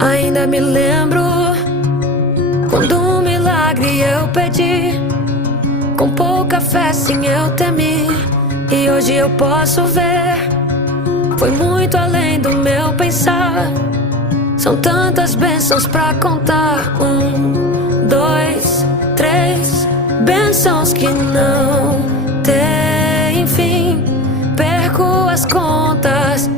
Ainda me lembro quando um milagre eu pedi, com pouca fé sim eu temi, e hoje eu posso ver, foi muito além do meu pensar. São tantas bênçãos pra contar. 1, 2, 3 bênçãos que não têm fim. Perco as contas,